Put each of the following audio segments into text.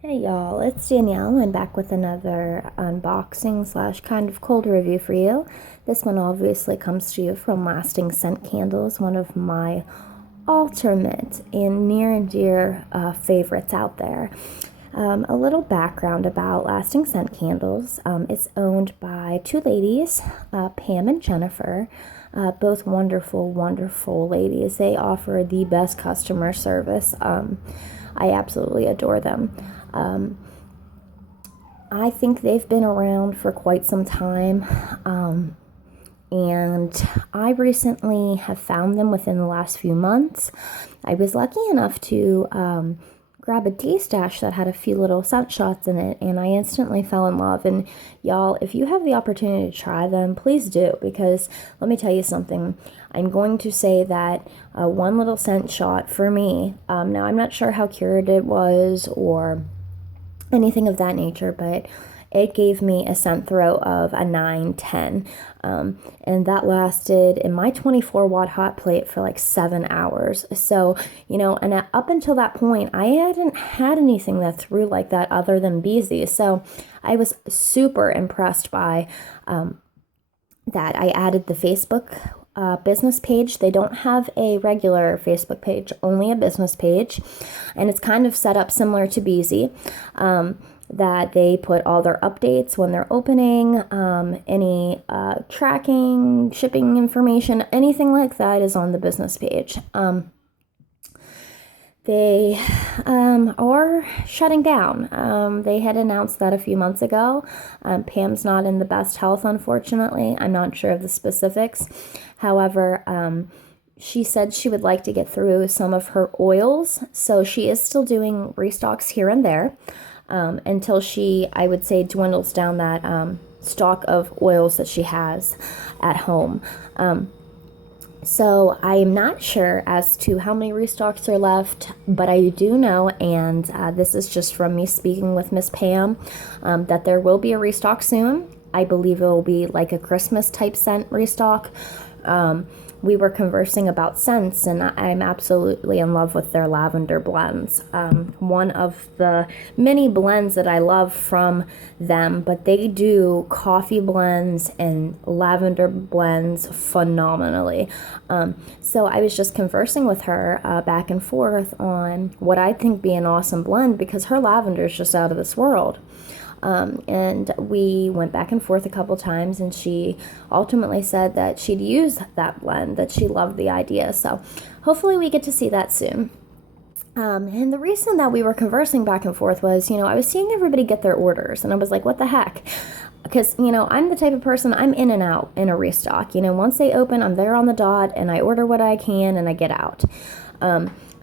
Hey y'all, it's Danielle. I'm back with another unboxing slash kind of cold review for you. This one obviously comes to you from Lasting Scent Candles, one of my ultimate and near and dear favorites out there. A little background about Lasting Scent Candles. It's owned by two ladies, Pam and Jennifer. Both wonderful, wonderful ladies. They offer the best customer service. I absolutely adore them. I think they've been around for quite some time, and I recently have found them within the last few months. I was lucky enough to grab a D-stash that had a few little scent shots in it, and I instantly fell in love. And y'all, if you have the opportunity to try them, please do, because let me tell you something. I'm going to say that one little scent shot for me, now I'm not sure how cured it was or anything of that nature, but it gave me a scent throw of a 9-10, and that lasted in my 24-watt hot plate for like 7 hours. So, and up until that point, I hadn't had anything that threw like that other than Beezy. So I was super impressed by that. I added the Facebook business page. They don't have a regular Facebook page, only a business page, and it's kind of set up similar to Beezy, that they put all their updates when they're opening, any tracking, shipping information, anything like that is on the business page. They are shutting down. They had announced that a few months ago. Pam's not in the best health, unfortunately. I'm not sure of the specifics. However, she said she would like to get through some of her oils, so she is still doing restocks here and there, until she, I would say, dwindles down that stock of oils that she has at home. So I am not sure as to how many restocks are left, but I do know, and this is just from me speaking with Miss Pam, that there will be a restock soon. I believe it will be like a Christmas type scent restock. We were conversing about scents, and I'm absolutely in love with their lavender blends. One of the many blends that I love from them, but they do coffee blends and lavender blends phenomenally. So I was just conversing with her back and forth on what I think be an awesome blend, because her lavender is just out of this world. And we went back and forth a couple times, and she ultimately said that she'd use that blend, that she loved the idea. So hopefully we get to see that soon. And the reason that we were conversing back and forth was, I was seeing everybody get their orders, and I was like, what the heck? Because, I'm the type of person, I'm in and out in a restock. Once they open, I'm there on the dot, and I order what I can, and I get out.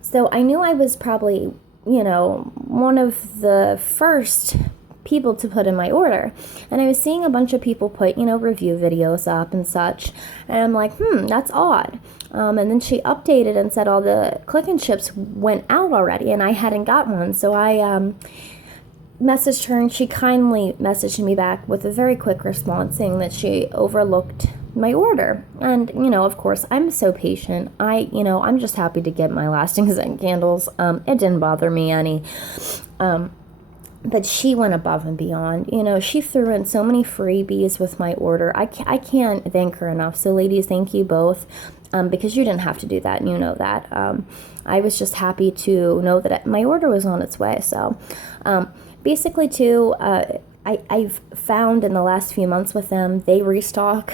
So I knew I was probably, one of the first people to put in my order, and I was seeing a bunch of people put review videos up and such, and I'm like, that's odd. And then she updated and said all the click and ships went out already, and I hadn't got one. So I messaged her, and she kindly messaged me back with a very quick response saying that she overlooked my order. And of course, I'm so patient. I'm just happy to get my Lasting Scent candles. It didn't bother me any. But she went above and beyond. She threw in so many freebies with my order. I can't thank her enough. So ladies, thank you both, because you didn't have to do that, and you know that. I was just happy to know that my order was on its way. So basically, too, I've found in the last few months with them, they restock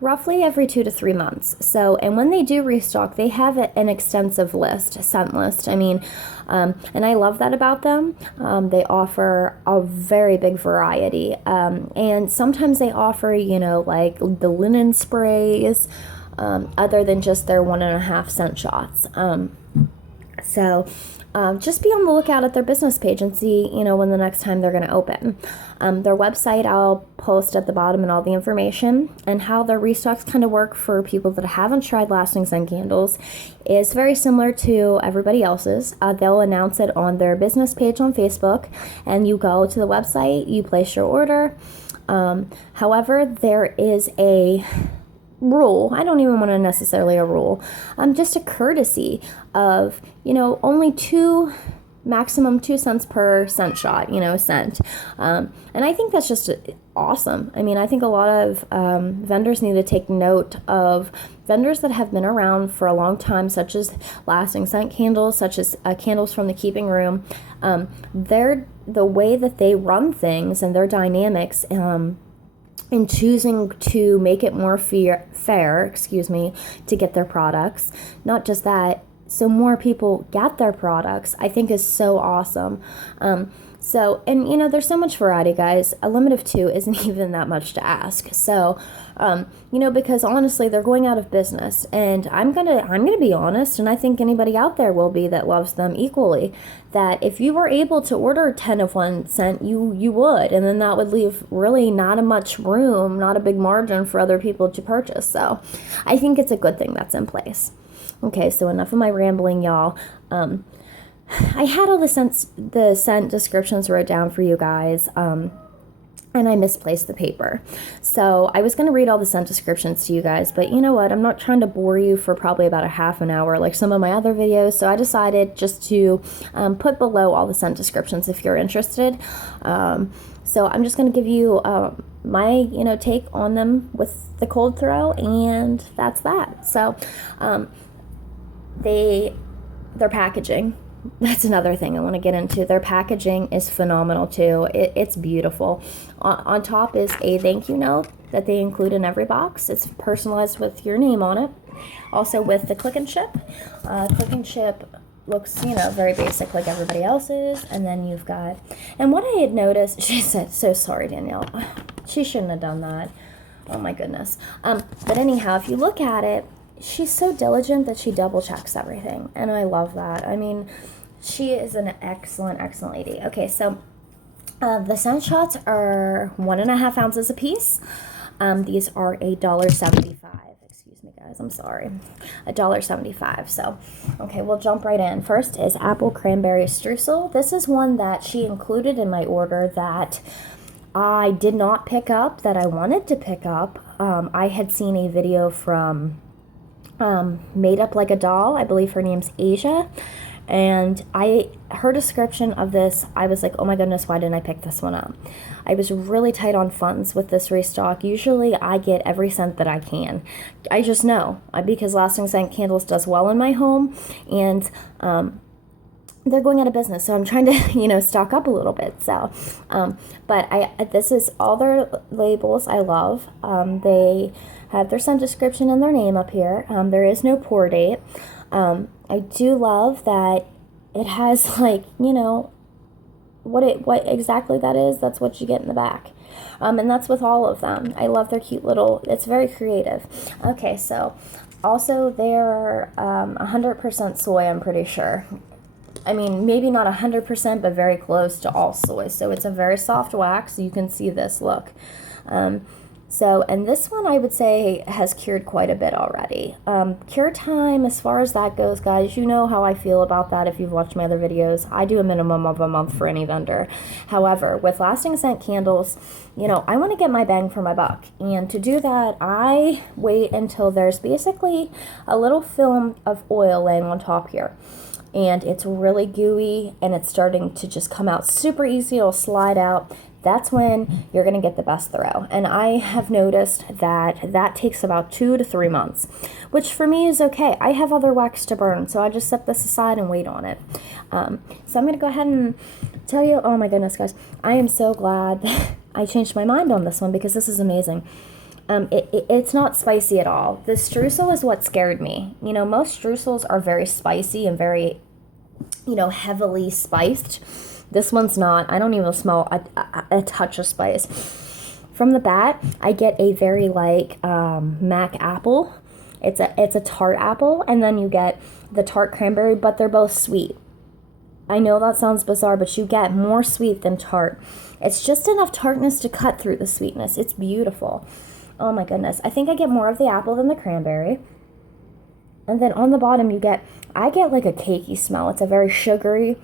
roughly every 2 to 3 months. So, and when they do restock, they have an extensive scent list. And I love that about them. They offer a very big variety. And sometimes they offer, like the linen sprays, other than just their 1.5 scent shots. So just be on the lookout at their business page and see, when the next time they're going to open. Their website, I'll post at the bottom, and all the information, and how their restocks kind of work for people that haven't tried Lasting Scent candles is very similar to everybody else's. They'll announce it on their business page on Facebook, and you go to the website, you place your order. However, there is a rule. I don't even want to necessarily a rule. Just a courtesy of, only 2 maximum 2 cents per scent shot, scent. And I think that's just awesome. I mean, I think a lot of vendors need to take note of vendors that have been around for a long time, such as lasting scent candles, such as candles from the keeping room. The way that they run things and their dynamics in choosing to make it more fair, to get their products. Not just that, so more people get their products, I think is so awesome. There's so much variety, guys. A limit of 2 isn't even that much to ask. So, because honestly, they're going out of business, and I'm gonna be honest, and I think anybody out there will be that loves them equally, that if you were able to order 10 of one scent, you would, and then that would leave really not a much room, not a big margin for other people to purchase. So, I think it's a good thing that's in place. Okay, so enough of my rambling, y'all. I had all the scent descriptions wrote down for you guys, and I misplaced the paper. So I was going to read all the scent descriptions to you guys, but you know what? I'm not trying to bore you for probably about a half an hour like some of my other videos, so I decided just to put below all the scent descriptions if you're interested. So I'm just going to give you my take on them with the cold throw, and that's that. So their packaging. That's another thing I want to get into. Their packaging is phenomenal too. It's beautiful. On top is a thank you note that they include in every box. It's personalized with your name on it. Also with the click and ship. Click and ship looks, very basic like everybody else's. And then you've got, and what I had noticed, she said, so sorry, Danielle. She shouldn't have done that. Oh my goodness. But anyhow, if you look at it, she's so diligent that she double checks everything, and I love that. I mean, she is an excellent lady. Okay, so the scent shots are 1.5 ounces a piece. These are $1.75. Excuse me, guys. I'm sorry. $1.75. So, okay, we'll jump right in. First is Apple Cranberry Streusel. This is one that she included in my order that I did not pick up, that I wanted to pick up. I had seen a video from Made Up Like a Doll. I believe her name's Asia, and her description of this, I was like, oh my goodness, why didn't I pick this one up? I was really tight on funds with this restock. Usually I get every scent that I can. I just know, because Lasting Scent Candles does well in my home, and they're going out of business, so I'm trying to stock up a little bit. So but this is all their labels. I love they have their scent description and their name up here. There is no pour date. I do love that it has what exactly that is. That's what you get in the back. And that's with all of them. I love their cute little, it's very creative. Okay, so also they're 100% soy, I'm pretty sure. I mean, maybe not 100%, but very close to all soy. So it's a very soft wax. You can see this, look. And this one I would say has cured quite a bit already. Cure time, as far as that goes, guys, you know how I feel about that if you've watched my other videos. I do a minimum of a month for any vendor. However, with Lasting Scent Candles, I want to get my bang for my buck. And to do that, I wait until there's basically a little film of oil laying on top here. And it's really gooey, and it's starting to just come out super easy. It'll slide out. That's when you're going to get the best throw. And I have noticed that takes about 2 to 3 months, which for me is okay. I have other wax to burn, so I just set this aside and wait on it. So I'm going to go ahead and tell you, oh my goodness, guys, I am so glad that I changed my mind on this one, because this is amazing. It's not spicy at all. The streusel is what scared me. Most streusels are very spicy and very, heavily spiced. This one's not. I don't even smell a touch of spice. From the bat, I get a very Mac apple. It's a tart apple, and then you get the tart cranberry, but they're both sweet. I know that sounds bizarre, but you get more sweet than tart. It's just enough tartness to cut through the sweetness. It's beautiful. Oh my goodness. I think I get more of the apple than the cranberry. And then on the bottom I get like a cakey smell. It's a very sugary,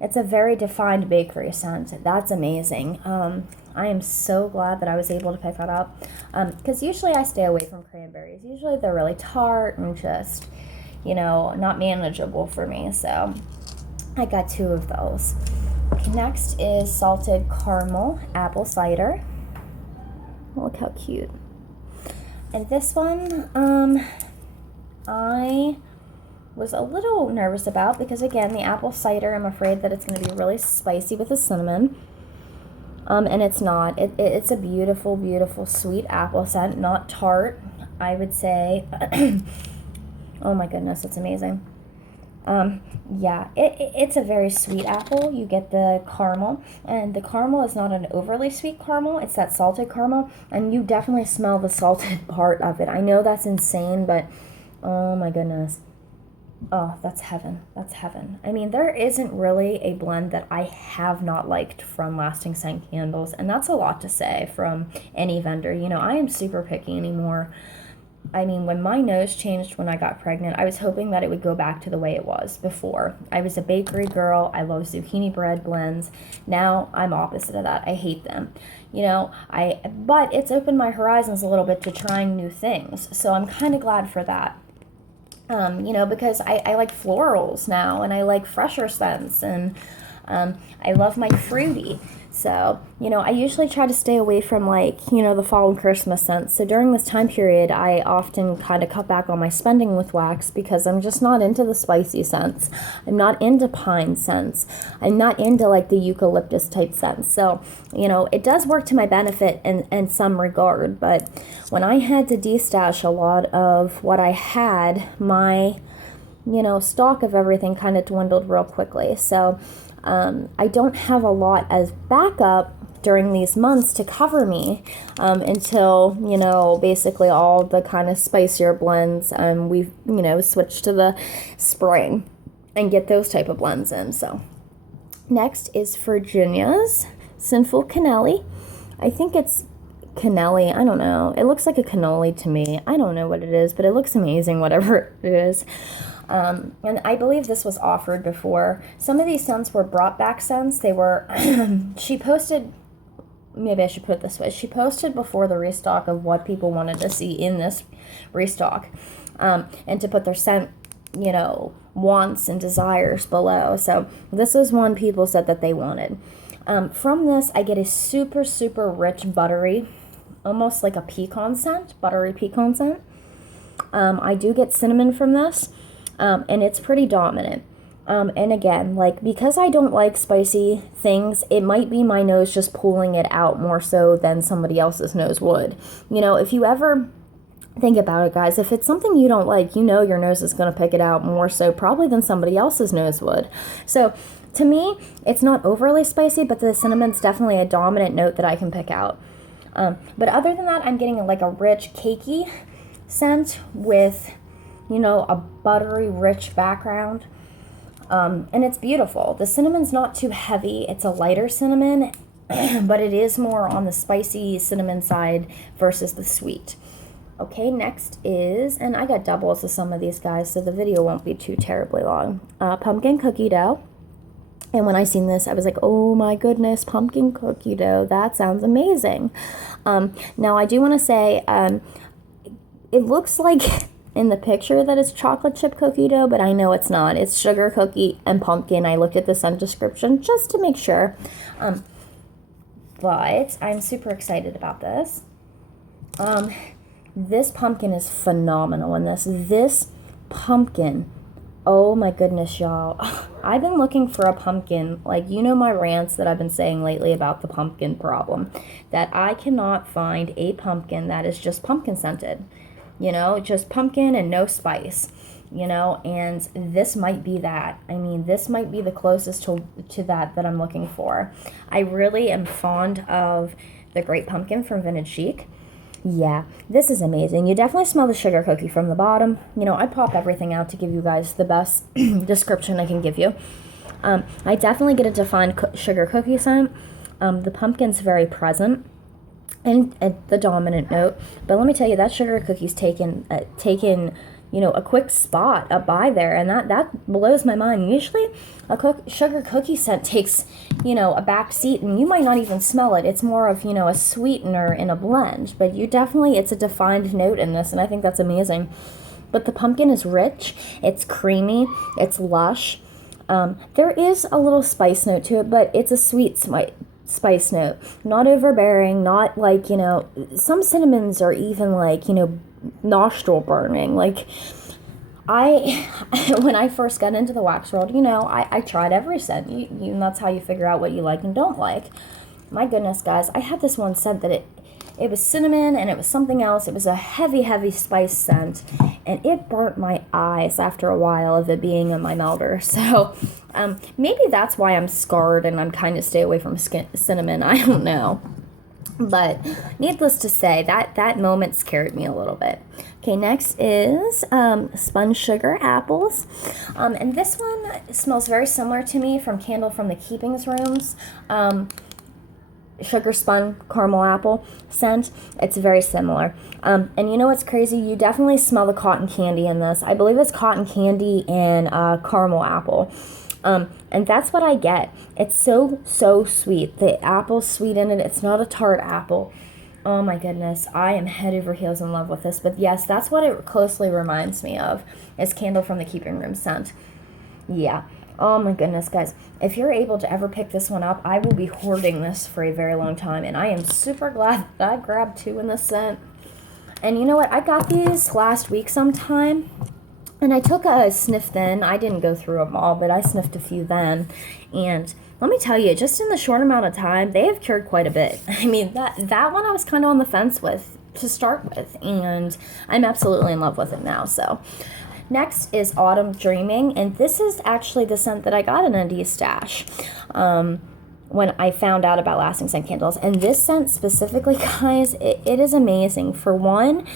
it's a very defined bakery scent. That's amazing. I am so glad that I was able to pick that up. Because usually I stay away from cranberries. Usually they're really tart and just, not manageable for me. So, I got 2 of those. Okay, next is salted caramel apple cider. Look how cute. And this one, I was a little nervous about because, again, the apple cider, I'm afraid that it's going to be really spicy with the cinnamon. And it's not. It's a beautiful, beautiful sweet apple scent, not tart, I would say. Oh my goodness, it's amazing. Yeah, it's a very sweet apple. You get the caramel, and the caramel is not an overly sweet caramel. It's that salted caramel, and you definitely smell the salted part of it. I know that's insane, but oh my goodness. Oh, that's heaven. That's heaven. I mean, there isn't really a blend that I have not liked from Lasting Scent Candles, and that's a lot to say from any vendor. You know, I am super picky anymore. I mean, when my nose changed when I got pregnant, I was hoping that it would go back to the way it was before. I was a bakery girl. I love zucchini bread blends. Now I'm opposite of that. I hate them. You know, but it's opened my horizons a little bit to trying new things. So I'm kind of glad for that. You know, because I like florals now, and I like fresher scents, and I love my fruity. So, you know, I usually try to stay away from, like, you know, the fall and Christmas scents. So during this time period, I often kind of cut back on my spending with wax because I'm just not into the spicy scents. I'm not into pine scents. I'm not into, like, the eucalyptus type scents. So, you know, it does work to my benefit in some regard. But when I had to destash a lot of what I had, my, you know, stock of everything kind of dwindled real quickly. So I don't have a lot as backup during these months to cover me until, you know, basically all the kind of spicier blends we've, you know, switched to the spring and get those type of blends in. So next is Virginia's Sinful Cannelli. I think it's cannelli. I don't know. It looks like a cannoli to me. I don't know what it is, but it looks amazing, whatever it is. And I believe this was offered before. Some of these scents were brought back scents. They were, she posted, maybe I should put it this way. She posted before the restock of what people wanted to see in this restock, and to put their scent, you know, wants and desires below. So this was one people said that they wanted. From this, I get a super, super rich, buttery, almost like a pecan scent, buttery pecan scent. I do get cinnamon from this. And it's pretty dominant. And again, like, because I don't like spicy things, it might be my nose just pulling it out more so than somebody else's nose would. You know, if you ever think about it, guys, if it's something you don't like, you know your nose is going to pick it out more so probably than somebody else's nose would. So to me, it's not overly spicy, but the cinnamon's definitely a dominant note that I can pick out. But other than that, I'm getting like a rich, cakey scent with, you know, a buttery, rich background. And it's beautiful. The cinnamon's not too heavy. It's a lighter cinnamon, but it is more on the spicy cinnamon side versus the sweet. Okay, next is, and I got doubles of some of these guys, so the video won't be too terribly long. Pumpkin cookie dough. And when I seen this, I was like, oh my goodness, pumpkin cookie dough. That sounds amazing. Now, I do want to say, it looks like in the picture that it's chocolate chip cookie dough, but I know it's not. It's sugar cookie and pumpkin. I looked at the scent description just to make sure. But I'm super excited about this. This pumpkin is phenomenal in this. This pumpkin, oh my goodness, y'all. I've been looking for a pumpkin. Like, you know my rants that I've been saying lately about the pumpkin problem. That I cannot find a pumpkin that is just pumpkin scented. You know, just pumpkin and no spice, you know, and this might be that. I mean, this might be the closest to that I'm looking for. I really am fond of the Great Pumpkin from Vintage Chic. Yeah, this is amazing. You definitely smell the sugar cookie from the bottom. You know, I pop everything out to give you guys the best description I can give you. I definitely get a defined sugar cookie scent. The pumpkin's very present. And the dominant note, but let me tell you, that sugar cookie's taken, you know, a quick spot up by there, and that blows my mind. Usually, a sugar cookie scent takes, you know, a back seat, and you might not even smell it. It's more of, you know, a sweetener in a blend, but it's a defined note in this, and I think that's amazing. But the pumpkin is rich, it's creamy, it's lush. There is a little spice note to it, but it's a sweet spice note. Not overbearing, not like, some cinnamons are even like, nostril burning. Like, when I first got into the wax world, I tried every scent. And that's how you figure out what you like and don't like. My goodness, guys, I had this one scent that it was cinnamon and it was something else. It was a heavy, heavy spice scent, and it burnt my eyes after a while of it being in my melter. So maybe that's why I'm scarred and I'm kind of stay away from cinnamon. I don't know. But needless to say, that moment scared me a little bit. Okay, next is Spun Sugar Apples. And this one smells very similar to me from Candle from the Keepings Rooms. Sugar spun caramel apple scent. It's very similar. And you know what's crazy? You definitely smell the cotton candy in this. I believe it's cotton candy and caramel apple. And that's what I get. It's so sweet. The apple's sweet in it. It's not a tart apple. Oh my goodness. I am head over heels in love with this. But yes, that's what it closely reminds me of, is Candle from the Keeping Room scent. Yeah. Oh my goodness, guys. If you're able to ever pick this one up, I will be hoarding this for a very long time. And I am super glad that I grabbed 2 in this scent. And you know what? I got these last week sometime. And I took a sniff then. I didn't go through them all, but I sniffed a few then. And let me tell you, just in the short amount of time, they have cured quite a bit. I mean, that one I was kind of on the fence with to start with. And I'm absolutely in love with it now, so... Next is Autumn Dreaming, and this is actually the scent that I got in Undi's stash when I found out about lasting scent candles. And this scent specifically, guys, it is amazing. For one,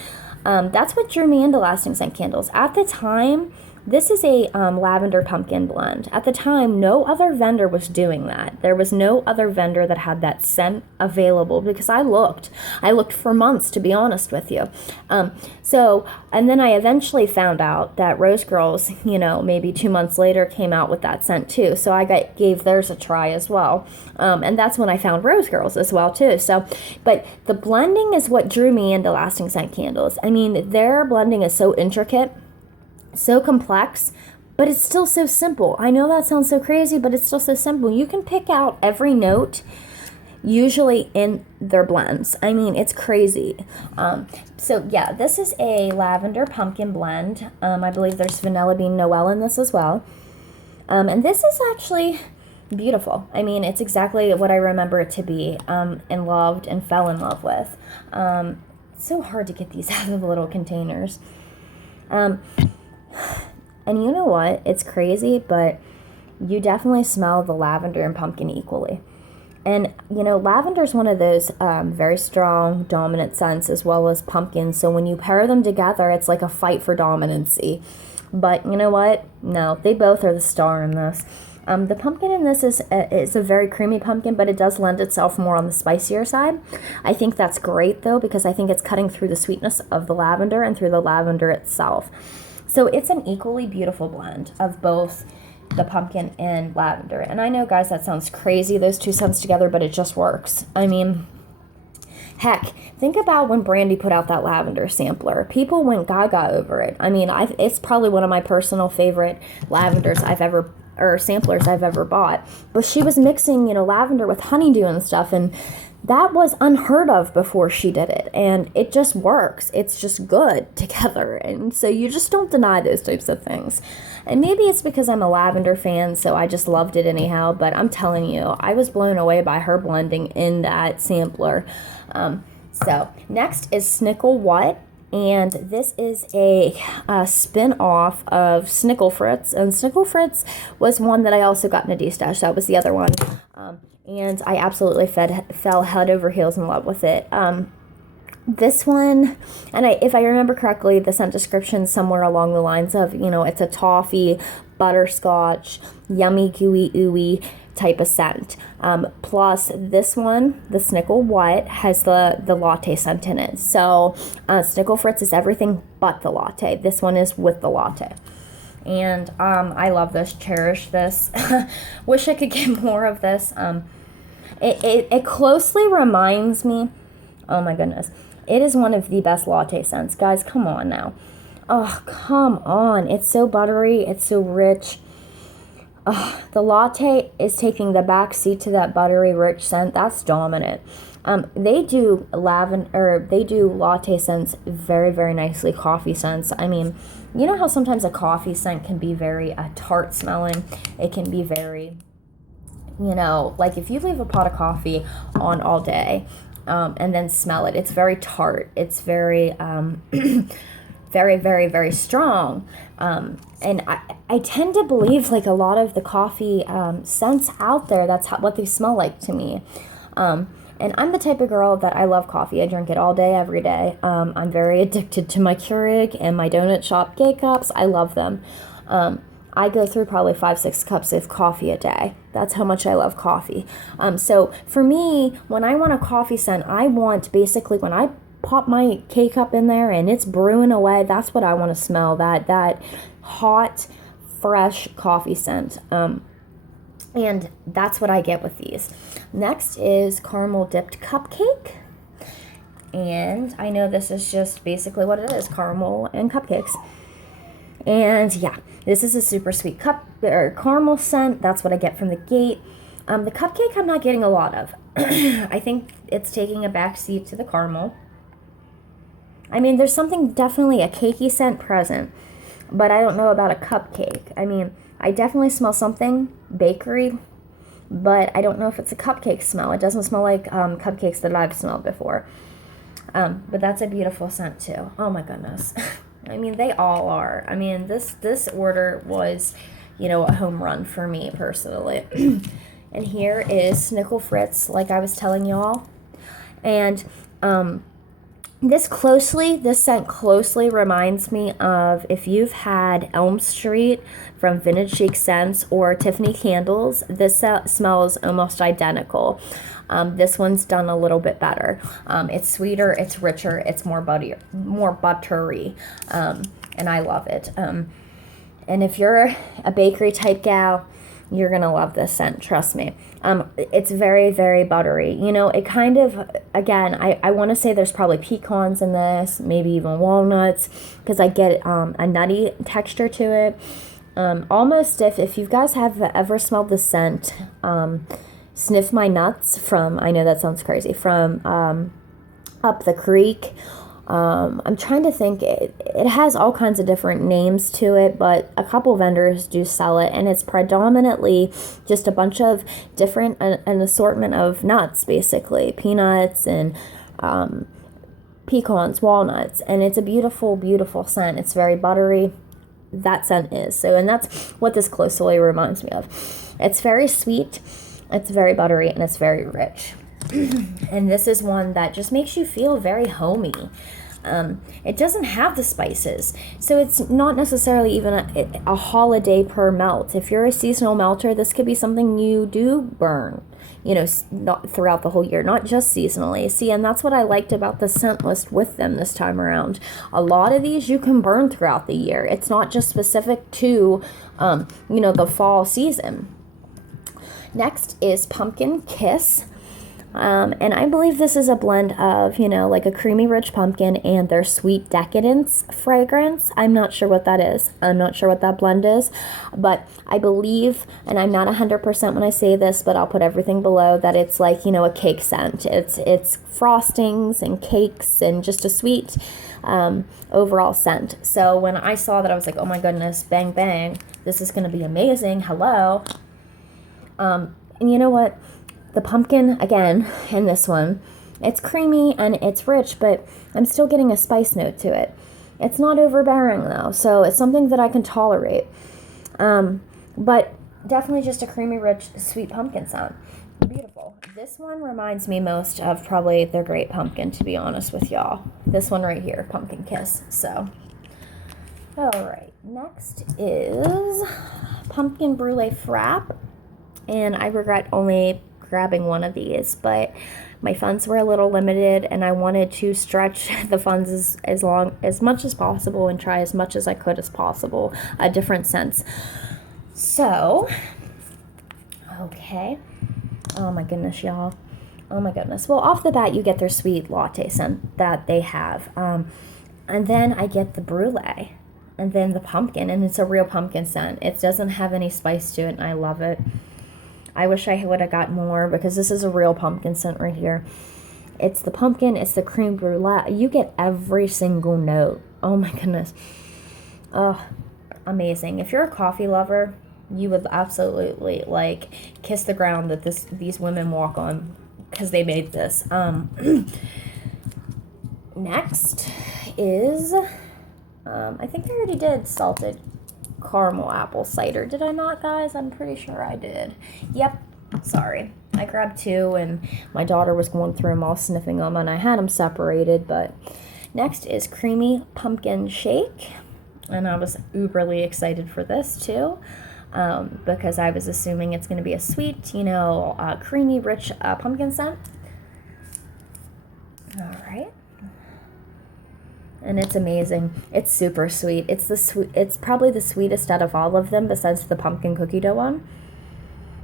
that's what drew me into lasting scent candles. At the time, this is a Lavender Pumpkin blend. At the time, no other vendor was doing that. There was no other vendor that had that scent available, because I looked for months, to be honest with you. And then I eventually found out that Rose Girls, maybe 2 months later, came out with that scent too. So I gave theirs a try as well. And that's when I found Rose Girls as well too. So, but the blending is what drew me into lasting scent candles. I mean, their blending is so intricate, so complex, but it's still so simple. I know that sounds so crazy, but it's still so simple. You can pick out every note usually in their blends. I mean, it's crazy. So yeah, this is a Lavender Pumpkin blend. I believe there's Vanilla Bean Noel in this as well. And this is actually beautiful. I mean, it's exactly what I remember it to be, and loved and fell in love with. It's so hard to get these out of the little containers. And you know what? It's crazy, but you definitely smell the lavender and pumpkin equally. And, lavender is one of those very strong, dominant scents, as well as pumpkin. So when you pair them together, it's like a fight for dominancy. But you know what? No, they both are the star in this. The pumpkin in this is a very creamy pumpkin, but it does lend itself more on the spicier side. I think that's great, though, because I think it's cutting through the sweetness of the lavender and through the lavender itself. So it's an equally beautiful blend of both the pumpkin and lavender. And I know, guys, that sounds crazy, those two scents together, but it just works. I mean, heck, think about when Brandy put out that lavender sampler. People went gaga over it. I mean, it's probably one of my personal favorite lavenders samplers I've ever bought. But she was mixing, lavender with honeydew and stuff, and that was unheard of before she did it, and it just works. It's just good together, and so you just don't deny those types of things. And maybe it's because I'm a lavender fan, so I just loved it anyhow, but I'm telling you, I was blown away by her blending in that sampler. So next is Snickle White, and this is a spin-off of Nicklefritz, and Nicklefritz was one that I also got in a D-stash. That was the other one. And I absolutely fell head over heels in love with it. This one, and if I remember correctly, the scent description somewhere along the lines of, it's a toffee, butterscotch, yummy, gooey, ooey type of scent. Plus, this one, the Snickle White, has the latte scent in it. So, Nicklefritz is everything but the latte. This one is with the latte. And I love this, cherish this. Wish I could get more of this. It closely reminds me, oh my goodness, it is one of the best latte scents. Guys, come on now. Oh, come on. It's so buttery. It's so rich. The latte is taking the back seat to that buttery rich scent. That's dominant. They do latte scents very, very nicely, coffee scents. I mean, you know how sometimes a coffee scent can be very tart smelling? It can be very, like if you leave a pot of coffee on all day and then smell it, it's very tart. It's very, very, very, very strong. And I tend to believe like a lot of the coffee scents out there, that's what they smell like to me. And I'm the type of girl that I love coffee. I drink it all day, every day. I'm very addicted to my Keurig and my donut shop K-Cups. I love them. I go through probably 5-6 cups of coffee a day. That's how much I love coffee. So for me, when I want a coffee scent, I want basically when I pop my K-Cup in there and it's brewing away, that's what I want to smell, that hot, fresh coffee scent. And that's what I get with these. Next is caramel dipped cupcake. And I know this is just basically what it is, caramel and cupcakes. And yeah, this is a super sweet caramel scent. That's what I get from the gate. The cupcake I'm not getting a lot of. I think it's taking a back seat to the caramel. I mean, there's definitely a cakey scent present, but I don't know about a cupcake. I mean, I definitely smell something bakery, but I don't know if it's a cupcake smell. It doesn't smell like cupcakes that I've smelled before. But that's a beautiful scent too. Oh my goodness. I mean, they all are. I mean, this order was, a home run for me personally. And here is Nicklefritz, like I was telling y'all. And this scent closely reminds me of if you've had Elm Street from Vintage Chic Scents or Tiffany Candles. This smells almost identical. This one's done a little bit better. It's sweeter, it's richer, it's more buttery, and I love it. And if you're a bakery type gal, you're going to love this scent, trust me. It's very, very buttery. It kind of, again, I want to say there's probably pecans in this, maybe even walnuts, because I get a nutty texture to it. Almost if you guys have ever smelled the scent, Sniff My Nuts from, I know that sounds crazy, from Up the Creek. I'm trying to think, it has all kinds of different names to it, but a couple vendors do sell it, and it's predominantly just a bunch of different, an assortment of nuts, basically, peanuts and pecans, walnuts, and it's a beautiful, beautiful scent. It's very buttery. That scent is. So, and that's what this closely reminds me of. It's very sweet, it's very buttery, and it's very rich. And this is one that just makes you feel very homey. It doesn't have the spices, so it's not necessarily even a holiday per melt. If you're a seasonal melter, this could be something you do burn, not throughout the whole year, not just seasonally. See, and that's what I liked about the scent list with them this time around. A lot of these you can burn throughout the year. It's not just specific to, the fall season. Next is Pumpkin Kiss. And I believe this is a blend of, like a creamy rich pumpkin and their sweet decadence fragrance. I'm not sure what that is. I'm not sure what that blend is, but I believe, and I'm not 100% when I say this, but I'll put everything below, that it's like, a cake scent. It's frostings and cakes and just a sweet overall scent. So when I saw that, I was like, oh my goodness, bang, bang, this is going to be amazing. Hello. And you know what? The pumpkin, again, in this one, it's creamy and it's rich, but I'm still getting a spice note to it. It's not overbearing, though, so it's something that I can tolerate. But definitely just a creamy, rich, sweet pumpkin scent. Beautiful. This one reminds me most of probably their Great Pumpkin, to be honest with y'all. This one right here, Pumpkin Kiss. So, all right. Next is Pumpkin Brulee Frap. And I regret only grabbing one of these, but my funds were a little limited and I wanted to stretch the funds as much as possible and try as much as I could as possible, a different scents. So, okay. Oh my goodness, y'all. Oh my goodness. Well, off the bat, you get their sweet latte scent that they have. And then I get the brulee. And then the pumpkin, and it's a real pumpkin scent. It doesn't have any spice to it, and I love it. I wish I would have got more, because this is a real pumpkin scent right here. It's the pumpkin, it's the creme brulee. You get every single note. Oh my goodness. Oh, amazing. If you're a coffee lover, you would absolutely like kiss the ground that these women walk on, because they made this. Next is, I think I already did salted caramel apple cider. Did I not, guys? I'm pretty sure I did. Yep. Sorry. I grabbed 2, and my daughter was going through them all, sniffing them, and I had them separated. But next is creamy pumpkin shake, and I was uberly excited for this too, because I was assuming it's going to be a sweet, creamy, rich pumpkin scent. All right. And it's amazing. It's super sweet. It's probably the sweetest out of all of them, besides the pumpkin cookie dough one.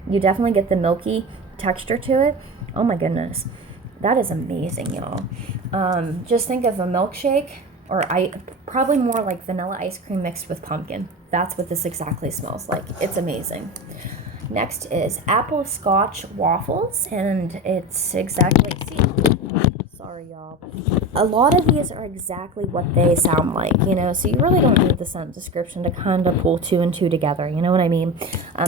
You definitely get the milky texture to it. Oh my goodness. That is amazing, y'all. Just think of a milkshake, or probably more like vanilla ice cream mixed with pumpkin. That's what this exactly smells like. It's amazing. Next is apple Scotch Waffles, and it's exactly, sorry y'all, a lot of these are exactly what they sound like, so you really don't need the scent description to kind of pull 2 and 2 together, you know what I mean?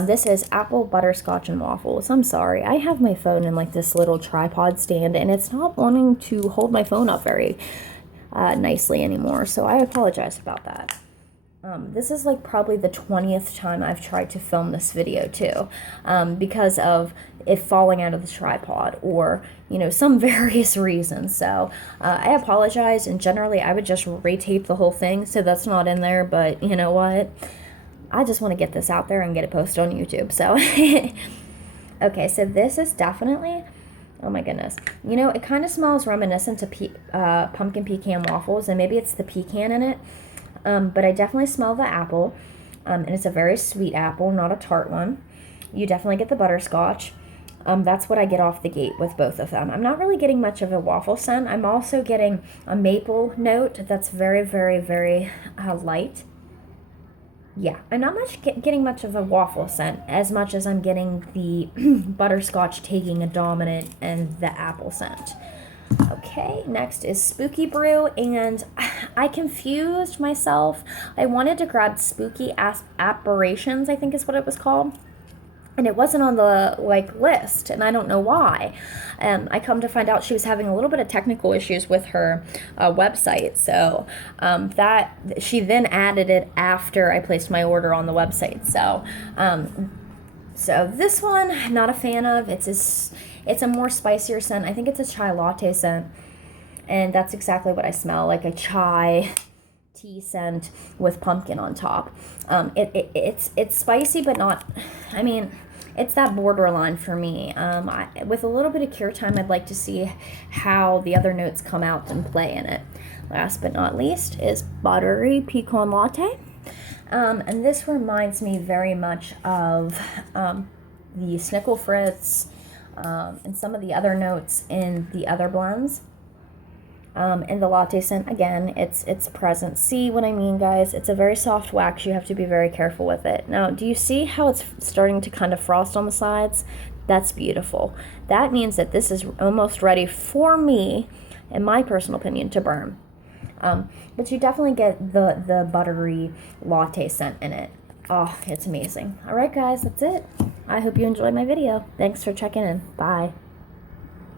This is apple butterscotch and waffles. I'm sorry, I have my phone in like this little tripod stand, and it's not wanting to hold my phone up very nicely anymore, so I apologize about that. This is like probably the 20th time I've tried to film this video too, because of it falling out of the tripod, or some various reasons. So I apologize, and generally I would just retape the whole thing, so that's not in there. But you know what? I just want to get this out there and get it posted on YouTube. So okay, so this is definitely, oh my goodness, it kind of smells reminiscent to pumpkin pecan waffles, and maybe it's the pecan in it. But I definitely smell the apple, and it's a very sweet apple, not a tart one. You definitely get the butterscotch. That's what I get off the gate with both of them. I'm not really getting much of a waffle scent. I'm also getting a maple note that's very, very, very light. Yeah, I'm not getting much of a waffle scent, as much as I'm getting the butterscotch taking a dominant and the apple scent. Okay, next is Spooky Brew, and I confused myself. I wanted to grab Spooky Apparitions, I think is what it was called, and it wasn't on the list, and I don't know why. I come to find out she was having a little bit of technical issues with her website, so that she then added it after I placed my order on the website. So this one, not a fan of. It's a more spicier scent. I think it's a chai latte scent, and that's exactly what I smell, like a chai tea scent with pumpkin on top. It's spicy, but not, it's that borderline for me. With a little bit of cure time, I'd like to see how the other notes come out and play in it. Last but not least is Buttery Pecan Latte. And this reminds me very much of the Nicklefritz, and some of the other notes in the other blends. And the latte scent, again, it's present. See what I mean, guys? It's a very soft wax. You have to be very careful with it. Now, do you see how it's starting to kind of frost on the sides? That's beautiful. That means that this is almost ready for me, in my personal opinion, to burn. But you definitely get the buttery latte scent in it. Oh, it's amazing. All right, guys, that's it. I hope you enjoyed my video. Thanks for checking in. Bye.